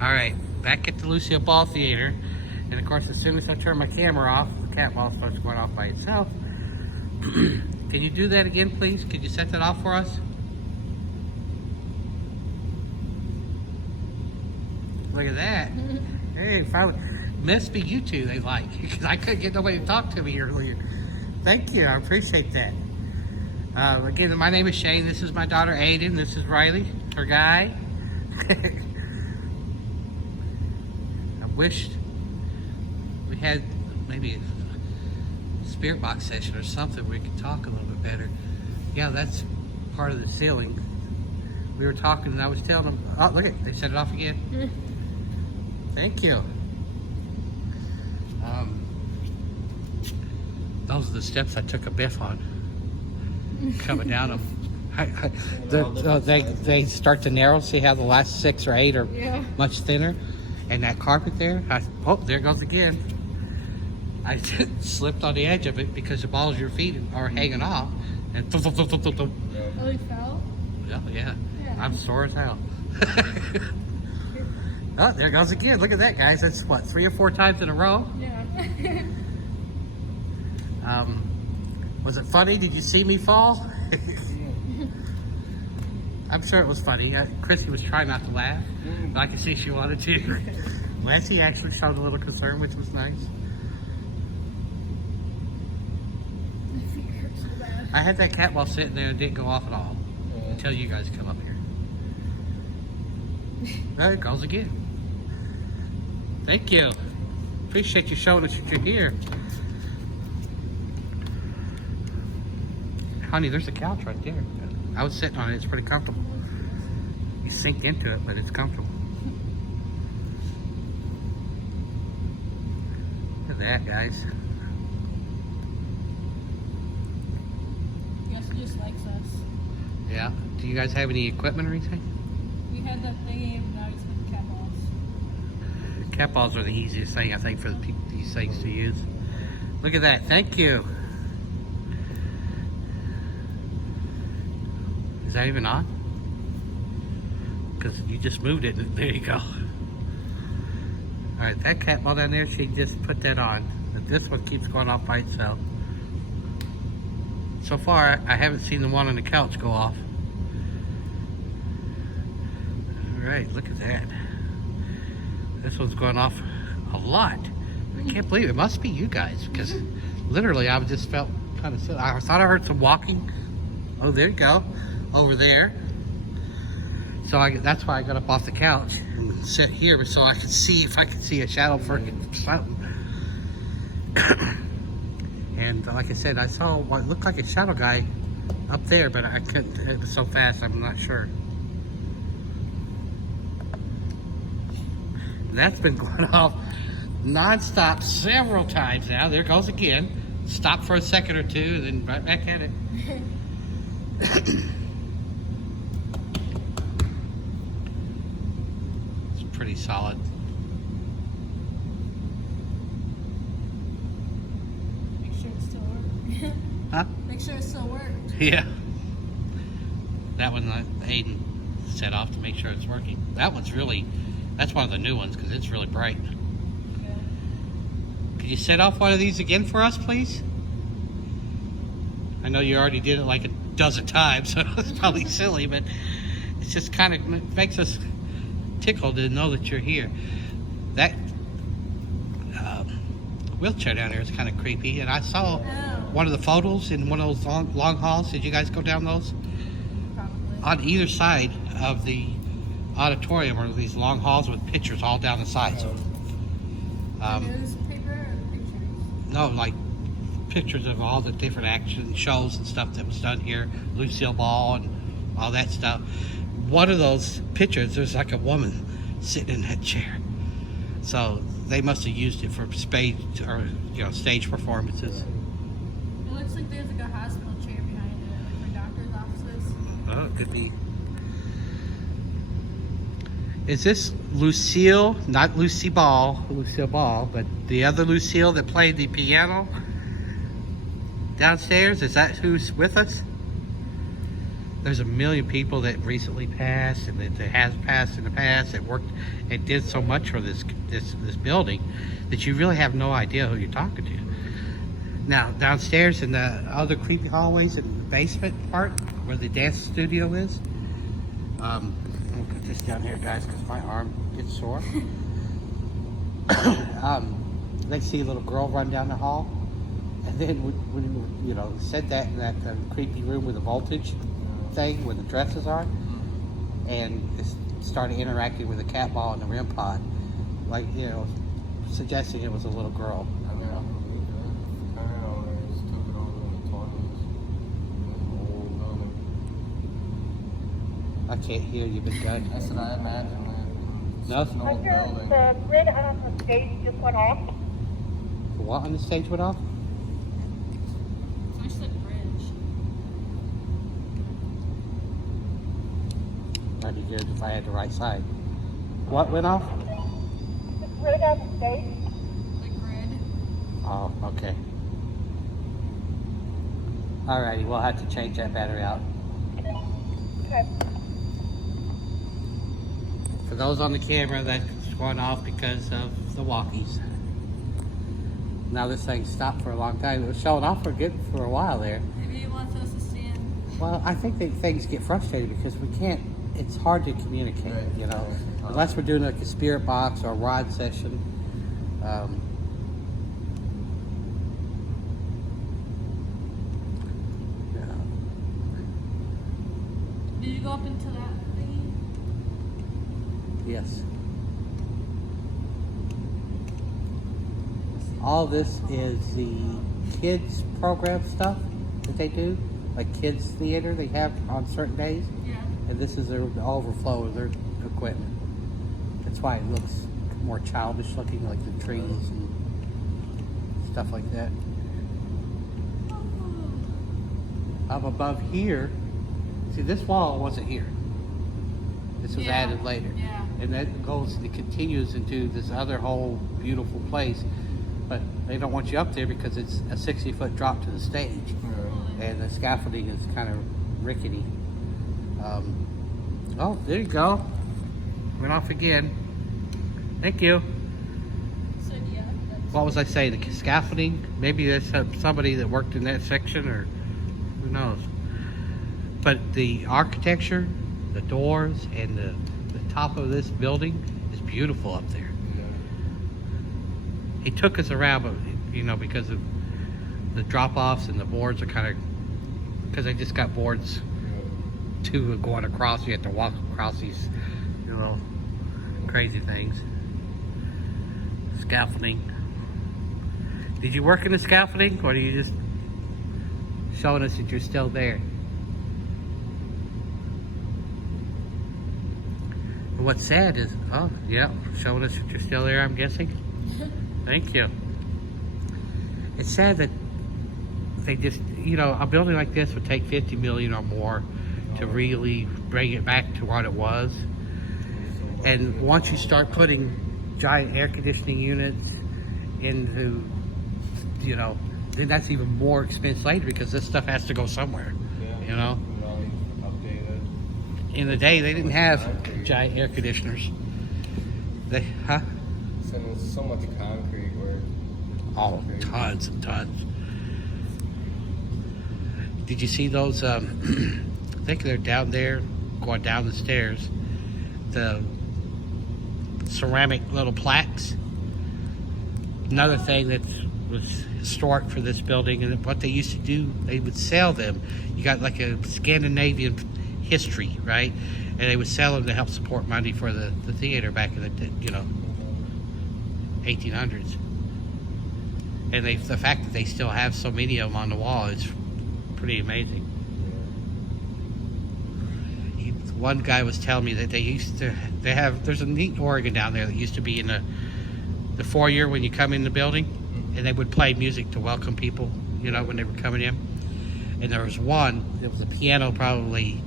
All right, back at the Lucille Ball Theater. And of course, as soon as I turn my camera off, the cat ball starts going off by itself. Can you do that again, please? Could you set that off for us? Look at that. Hey, finally. Must be you two they like, because I couldn't get nobody to talk to me earlier. Thank you, I appreciate that. Again, my name is Shane. This is my daughter Aiden. This is Riley, her guy. I wish we had maybe a spirit box session or something where we could talk a little bit better. Yeah, that's part of the ceiling. We were talking and I was telling them, oh, look it, they set it off again. Thank you. Those are the steps I took a biff on. Coming down them. They start to narrow. See how the last 6 or 8 are much thinner? And that carpet there, oh, there it goes again. I slipped on the edge of it because the balls of your feet are hanging off. And Oh, you fell? yeah. I'm sore as hell. Oh, there it goes again. Look at that, guys. That's what, 3 or 4 times in a row? Yeah. Was it funny? Did you see me fall? I'm sure it was funny. Chrissy was trying not to laugh, but I could see she wanted to. Lancy actually showed a little concern, which was nice. My feet hurt so bad. I had that cat ball sitting there and didn't go off at all until you guys come up here. There it goes again. Thank you. Appreciate you showing us that you're here. Honey, there's a couch right there. I was sitting on it. It's pretty comfortable. You sink into it, but it's comfortable. Look at that, guys. Guess he just likes us. Yeah. Do you guys have any equipment or anything? We had that thingy, but now he's with cat balls. Cat balls are the easiest thing, I think, for these things to use. Look at that. Thank you. Is that even on? Because you just moved it. There you go. All right, that cat ball down there, she just put that on. But this one keeps going off by itself. So far, I haven't seen the one on the couch go off. All right, look at that. This one's going off a lot. I can't believe it. It must be you guys, because literally I just felt kind of silly. I thought I heard some walking. Oh, there you go. Over there. So that's why I got up off the couch and sit here so I could see if I could see a shadow for something. And like I said, I saw what looked like a shadow guy up there, but I couldn't. It was so fast, I'm not sure. That's been going off non-stop several times now. There it goes again. Stop for a second or two, and then right back at it. It's pretty solid. Make sure it still works. Huh? Make sure it still works. Yeah. That one Aiden set off to make sure it's working. That one's really, that's one of the new ones because it's really bright. Yeah. Could you set off one of these again for us, please? I know you already did it like a dozen times, so it's probably silly, but it's just kind of makes us tickled to know that you're here. That wheelchair down there is kind of creepy, and I saw one of the photos in one of those long halls. Did you guys go down those? Probably. On either side of the auditorium are these long halls with pictures all down the sides. Newspaper or pictures? No, like pictures of all the different action shows and stuff that was done here, Lucille Ball and all that stuff. One of those pictures, there's like a woman sitting in that chair. So they must have used it for stage or stage performances. It looks like there's like a hospital chair behind it, like for doctor's offices. Oh, it could be. Is this Lucille, not Lucille Ball, but the other Lucille that played the piano downstairs? Is that who's with us? there's a million people that recently passed and that has passed in the past that worked and did so much for this building that you really have no idea who you're talking to. Now, downstairs in the other creepy hallways in the basement part where the dance studio is, I'm gonna put this down here, guys, because my arm gets sore. They see a little girl run down the hall, and then when you know, said that in that creepy room with the voltage thing where the dresses are, and it started interacting with the cat ball and the REM pod, like, you know, suggesting it was a little girl. I can't hear you, but good. I said I imagine that. No? It's an old building. The grid on the stage just went off. What on the stage went off? I said bridge. That'd be good if I had the right side. What went off? The grid on the stage. The grid. Oh, okay. Alrighty, we'll have to change that battery out. Okay. For those on the camera, that's going off because of the walkies. Now this thing stopped for a long time. It was showing off for a while there. Maybe he wants us to stand. Well, I think that things get frustrated because we can't, it's hard to communicate, Right. you know, unless we're doing like a spirit box or a rod session. Yeah. Did you go up into that thingy? Yes. All this is the kids program stuff that they do, like kids theater they have on certain days, Yeah. and this is the overflow of their equipment. That's why it looks more childish looking, like the trees and stuff like that. Up above here, see this wall wasn't here. This was Yeah. added later. Yeah. And that it continues into this other whole beautiful place. But they don't want you up there because it's a 60-foot drop to the stage. And the scaffolding is kind of rickety. Oh, there you go. Went off again. Thank you. So yeah. That's What was I saying? The scaffolding? Maybe there's somebody that worked in that section, or who knows. But the architecture, the doors, and the top of this building is beautiful up there. He took us around, but you know, because of the drop-offs and the boards are kind of, because they just got boards too going across. You have to walk across these, you know, crazy things. Scaffolding. Did you work in the scaffolding, or are you just showing us that you're still there? And what's sad is, oh yeah, showing us that you're still there, I'm guessing. Thank you. It's sad that they just, you know, a building like this would take 50 million or more to really bring it back to what it was. And once you start putting giant air conditioning units into, you know, then that's even more expense later because this stuff has to go somewhere, you know? In the day, they didn't have giant air conditioners. They, huh? So there's so much concrete work. Oh, tons and tons. Did you see those? I think they're down there, going down the stairs. The ceramic little plaques. Another thing that was historic for this building, and what they used to do, they would sell them. You got like a Scandinavian history, right? And they would sell them to help support money for the theater back in the, you know, 1800s. And the fact that they still have so many of them on the wall is pretty amazing. One guy was telling me that there's a neat organ down there that used to be in the foyer when you come in the building, and they would play music to welcome people, you know, when they were coming in. And there was one, it was a piano probably